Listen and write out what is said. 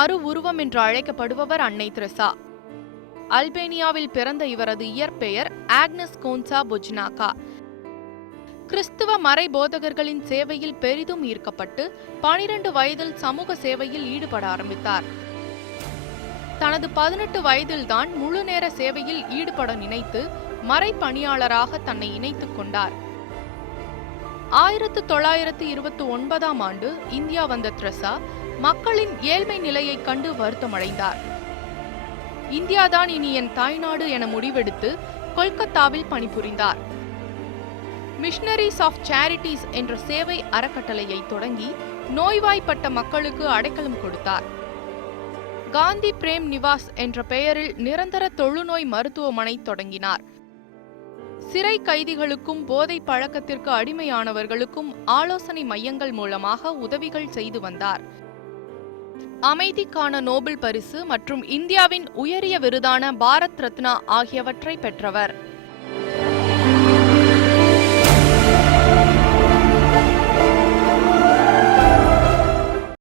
மறு உருவம் என்று அழைக்கப்படுபவர் அன்னை தெரசா. அல்பேனியாவில் பிறந்த இவரது இயற்பெயர் ஆக்னஸ் கோன்சா பொஜ்னாகா. கிறிஸ்துவ மறை போதகர்களின் சேவையில் பெரிதும் ஈர்க்கப்பட்டு 12 வயதில் சமூக சேவையில் ஈடுபட ஆரம்பித்தார். தனது 18 வயதில்தான் முழு நேர சேவையில் ஈடுபட நினைத்து மறை பணியாளராக தன்னை இணைத்துக் கொண்டார். 1929ஆம் ஆண்டு இந்தியா வந்த தெரசா மக்களின் ஏழ்மை நிலையை கண்டு வருத்தமடைந்தார். இந்தியாதான் இனி என் தாய்நாடு என முடிவெடுத்து கொல்கத்தாவில் பணிபுரிந்தார். மிஷனரிஸ் ஆஃப் சேரிட்டிஸ் என்ற சேவை அறக்கட்டளையை தொடங்கி நோய்வாய்ப்பட்ட மக்களுக்கு அடைக்கலம் கொடுத்தார். காந்தி பிரேம் நிவாஸ் என்ற பெயரில் நிரந்தர தொழுநோய் மருத்துவமனை தொடங்கினார். சிறை கைதிகளுக்கும் போதை பழக்கத்திற்கு அடிமையானவர்களுக்கும் ஆலோசனை மையங்கள் மூலமாக உதவிகள் செய்து வந்தார். அமைதிக்கான நோபல் பரிசு மற்றும் இந்தியாவின் உயரிய விருதான பாரத் ரத்னா ஆகியவற்றை பெற்றவர்.